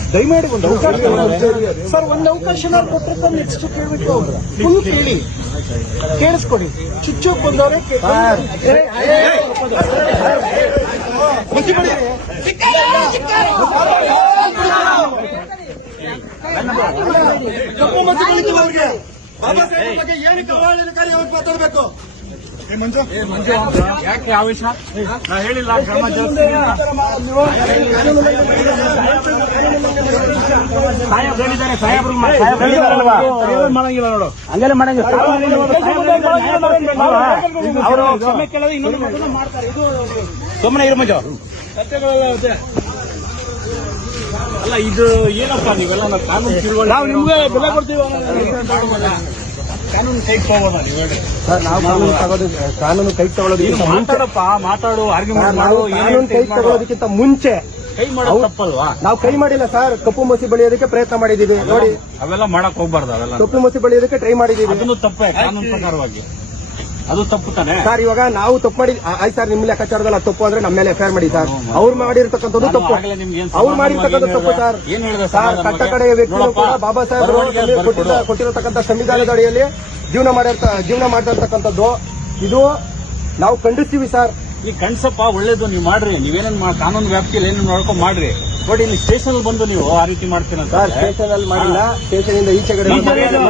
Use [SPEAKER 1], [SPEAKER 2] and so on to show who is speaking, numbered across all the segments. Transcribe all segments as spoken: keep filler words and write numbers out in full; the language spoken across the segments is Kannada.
[SPEAKER 1] ದಯಮಾಡಿ ಒಂದು ಅವಕಾಶ ಸರ್, ಒಂದು ಅವಕಾಶ ಕೊಟ್ಟರೆ ನೆಕ್ಸ್ಟ್ ಕೇಳಬೇಕು. ಫುಲ್ ಕೇಳಿ, ಕೇಳಿಸ್ಕೊಡಿ. ಚುಚ್ಚೋಕ್ ಬಂದವ್ರೆ ಕಪ್ಪು ಮಚ್ಚಿ ಅವ್ರಿಗೆ ಬಾಬಾ ಸಾಹೇಬ್ ಬಗ್ಗೆ ಏನಕ್ಕೆ ಅವಹೇಳನಕಾರಿ ಅವ್ರು ಮಾತಾಡಬೇಕು?
[SPEAKER 2] ಯಾಕೆ ಆವೇಶ? ನಾ ಹೇಳಿಲ್ಲ ಕ್ರಮ ಜರುಗಿಸ್ತೀನಿ ಸಾಹೇಬ್ ಹೇಳಿದ್ದಾರೆ. ಸಾಹೇಬ್ರು ಮಾಡಂಗಿಲ್ಲ ನೋಡು, ಹಂಗೆಲ್ಲ ಮಾಡಂಗಿಲ್ಲ. ಅವರು ಕ್ಷಮೆ ಕೇಳೋದು ಇನ್ನೊಂದು ಮಾಡ್ತಾರೆ. ಇದು ಸುಮ್ಮನೆ ಇರು ಮಂಜು. ಅಲ್ಲ, ಇದು ಏನಪ್ಪ ನೀವೆಲ್ಲ ಕಾನೂನು ತಿಳುವಳಿ, ನಾವು ನಿಮ್ಗೆ ಬೆಲೆ ಕೊಡ್ತೀವಿ. ಕಾನೂನು ಕೈ ತಗೋಬೋದ ನೀವು ಹೇಳಿ
[SPEAKER 1] ಸರ್? ನಾವು ಕಾನೂನು ತಗೋದು ಕಾನೂನು ಕೈ ತಗೊಳ್ಳೋದಕ್ಕಿಂತ
[SPEAKER 2] ಮಾತಾಡಪ್ಪ ಮಾತಾಡು ಆರ್ಗ್ಯುಮೆಂಟ್ ಮಾಡು.
[SPEAKER 1] ಕಾನೂನು ಕೈ ತಗೊಳ್ಳೋದಕ್ಕಿಂತ ಮುಂಚೆ
[SPEAKER 2] ಕೈ ಮಾಡೋದು ತಪ್ಪಲ್ವಾ?
[SPEAKER 1] ನಾವು ಕೈ ಮಾಡಿಲ್ಲ ಸರ್. ಕಪ್ಪು ಮಸಿ ಬಳಿಯೋದಕ್ಕೆ ಪ್ರಯತ್ನ ಮಾಡಿದೀವಿ ನೋಡಿ.
[SPEAKER 2] ಅವೆಲ್ಲ ಮಾಡಕ್ ಹೋಗ್ಬಾರ್ದು. ಅವೆಲ್ಲ
[SPEAKER 1] ಕಪ್ಪು ಮಸಿ ಬಳಿಯೋದಕ್ಕೆ ಟ್ರೈ ಮಾಡಿದೀವಿ.
[SPEAKER 2] ಅದನ್ನು ತಪ್ಪೇ ಕಾನೂನು ಪ್ರಕಾರವಾಗಿ, ಅದು ತಪ್ಪು ತಾನೆ ಸರ್.
[SPEAKER 1] ಇವಾಗ ನಾವು ತಪ್ಪು ಮಾಡಿ ಆಯ್ತು ಸರ್, ನಿಮ್ಮ ಲೆಕ್ಕಾಚಾರದಲ್ಲಿ ತಪ್ಪು ಅಂದ್ರೆ ನಮ್ಮ ಮೇಲೆ ಎಫ್ಐಆರ್ ಮಾಡಿ ಸರ್. ಅವ್ರು ಮಾಡಿರ್ತಕ್ಕಂಥದ್ದು ತಪ್ಪು, ಅವ್ರು ಮಾಡಿರ್ತಕ್ಕಂಥ ತಪ್ಪು ಸರ್.
[SPEAKER 2] ಏನ್ ಹೇಳಿದೆ
[SPEAKER 1] ಸರ್? ಕಟ್ಟ ಕಡೆಯ ವ್ಯಕ್ತಿಗಳು ಕೂಡ ಬಾಬಾ ಸಾಹೇಬ್ ಕೊಟ್ಟಿರತಕ್ಕಂಥ ಸಂವಿಧಾನದ ಅಡಿಯಲ್ಲಿ ಜೀವನ ಮಾಡಿರ್ತ ಜೀವನ ಮಾಡಿರ್ತಕ್ಕಂಥದ್ದು ಇದು ನಾವು ಖಂಡಿಸ್ತೀವಿ ಸರ್.
[SPEAKER 2] ಈ ಕಣ್ಸಪ್ಪ ಒಳ್ಳೇದು, ನೀವು ಮಾಡ್ರಿ. ನೀವೇನೇನ್ ಕಾನೂನು ವ್ಯಾಪ್ತಿಯಲ್ಲಿ ಏನೇನು ನೋಡ್ಕೊಂಡು ಮಾಡ್ರಿ. ಬಟ್ ಇಲ್ಲಿ ಸ್ಟೇಷನ್ ಬಂದು ನೀವು ಆ ರೀತಿ ಮಾಡ್ತೀರ
[SPEAKER 1] ಸರ್? ಸ್ಟೇಷನ್ ಅಲ್ಲಿ ಮಾಡಿಲ್ಲ, ಸ್ಟೇಷನ್ ಇಂದ ಈಚೆ ಕಡೆ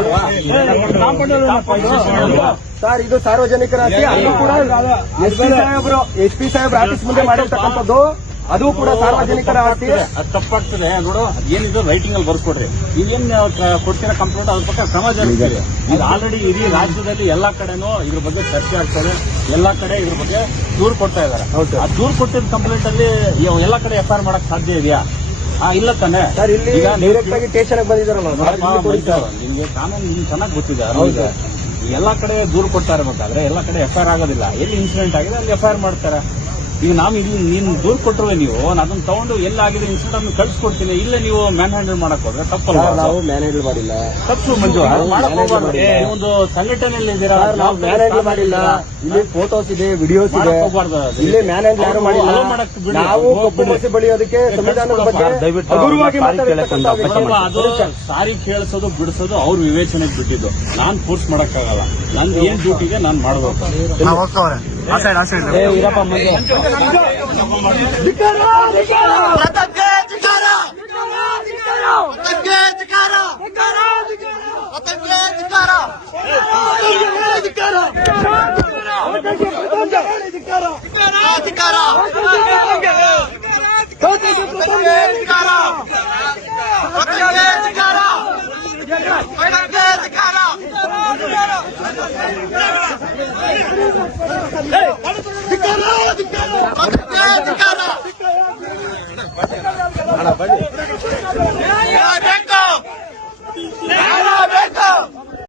[SPEAKER 1] ಸರ್. ಇದು ಸಾರ್ವಜನಿಕರ ಆಸ್ತಿ. ಅದು ಕೂಡ ಎಸ್ ಪಿ ಸಾಹೇಬ್ರು ಎಸ್ ಪಿ ಸಾಹೇಬ್ರ ಆಫೀಸ್ ಮುಂದೆ ಮಾಡಿರ್ತಕ್ಕಂಥದ್ದು, ಅದು ಕೂಡ ಸಾರ್ವಜನಿಕರ ಆಸ್ತಿ.
[SPEAKER 2] ಅದು ತಪ್ಪಾಗ್ತದೆ ನೋಡು. ಏನಿದು ರೈಟಿಂಗ್ ಅಲ್ಲಿ ಬರ್ಸ್ಕೊಡ್ರಿ. ಇದೇನ್ ಕೊಡ್ತಿರೋ ಕಂಪ್ಲೇಂಟ್ ಅದ್ರ ಬಗ್ಗೆ ಕ್ರಮ ಜರುಗಿದೆ. ಇದು ಆಲ್ರೆಡಿ ಇಡೀ ರಾಜ್ಯದಲ್ಲಿ ಎಲ್ಲಾ ಕಡೆನೂ ಇದ್ರ ಬಗ್ಗೆ ಚರ್ಚೆ ಆಗ್ತದೆ. ಎಲ್ಲಾ ಕಡೆ ಇದ್ರ ಬಗ್ಗೆ ದೂರು ಕೊಡ್ತಾ ಇದಾರೆ. ಆ ದೂರು ಕೊಟ್ಟಿದ್ದ ಕಂಪ್ಲೇಂಟ್ ಅಲ್ಲಿ ಎಲ್ಲಾ ಕಡೆ ಎಫ್ಐಆರ್ ಮಾಡಕ್ ಸಾಧ್ಯ ಇದೆಯಾ? ಹಾ, ಇಲ್ಲ ತಾನೆ
[SPEAKER 1] ಸರ್. ಇಲ್ಲಿ ಡೈರೆಕ್ಟ್ ಆಗಿ ಸ್ಟೇಷನ್ ಬಂದಿದ್ದಾರಲ್ಲ,
[SPEAKER 2] ನಿಮ್ಗೆ ಕಾನೂನು ಚೆನ್ನಾಗಿ ಗೊತ್ತಿದೆ. ಎಲ್ಲಾ ಕಡೆ ದೂರು ಕೊಡ್ತಾ ಇರಬೇಕಾದ್ರೆ ಎಲ್ಲಾ ಕಡೆ ಎಫ್ಐಆರ್ ಆಗೋದಿಲ್ಲ. ಎಲ್ಲಿ ಇನ್ಸಿಡೆಂಟ್ ಆಗಿದೆ ಅಲ್ಲಿ ಎಫ್ಐಆರ್ ಮಾಡ್ತಾರೆ. ಈಗ ನಾವು ಇಲ್ಲಿ ನೀನು ದೂರು ಕೊಟ್ಟರುವೆ ನೀವು ಅದನ್ನ ತಗೊಂಡು ಎಲ್ಲಾಗಿದೆ ಇನ್ಸಿಡೆಂಟ್ ಅನ್ನು ಕಳ್ಸಿಕೊಡ್ತೀನಿ. ಇಲ್ಲೇ ನೀವು ಮ್ಯಾನ್ ಹ್ಯಾಂಡಲ್ ಮಾಡಕ್ ಹೋದ್ರೆ ತಪ್ಪಲ್ಲ.
[SPEAKER 1] ನಾವು ಮ್ಯಾನ್ ಹ್ಯಾಂಡಲ್ ಮಾಡಿಲ್ಲ.
[SPEAKER 2] ತಪ್ಪು ಮಂಜು. ಒಂದು ಸಂಘಟನೆಯಲ್ಲಿ ಇದ್ದೀರಾ,
[SPEAKER 1] ನಾವು ಮ್ಯಾನ್ ಹ್ಯಾಂಡಲ್ ಮಾಡಿಲ್ಲ. ಇಲ್ಲಿ ಫೋಟೋಸ್ ಇದೆ, ವಿಡಿಯೋಸ್ ಇದೆ. ಇಲ್ಲಿ ಮ್ಯಾನ್ ಹ್ಯಾಂಡಲ್ ಯಾರು ಮಾಡಿಲ್ಲ. ನಾವು ಕಪ್ಪು ಮಸಿ ಬಳಿಯೋದಕ್ಕೆ ಸಂವಿಧಾನದ ಬಗ್ಗೆ ಹಗುರವಾಗಿ
[SPEAKER 2] ಅದು ಸಾರಿ ಕೇಳಿಸೋದು ಬಿಡಿಸೋದು ಅವ್ರ ವಿವೇಚನೆಗೆ ಬಿಟ್ಟಿದ್ದು. ನಾನ್ ಫೋರ್ಸ್ ಮಾಡಕ್ಕಾಗಲ್ಲ. ನನ್ ಏನ್ ಡ್ಯೂಟಿಗೆ ನಾನ್ ಮಾಡ್ಬೇಕು.
[SPEAKER 1] ಇರಪ್ಪ ಮಂಜು. ಧಿಕ್ಕಾರ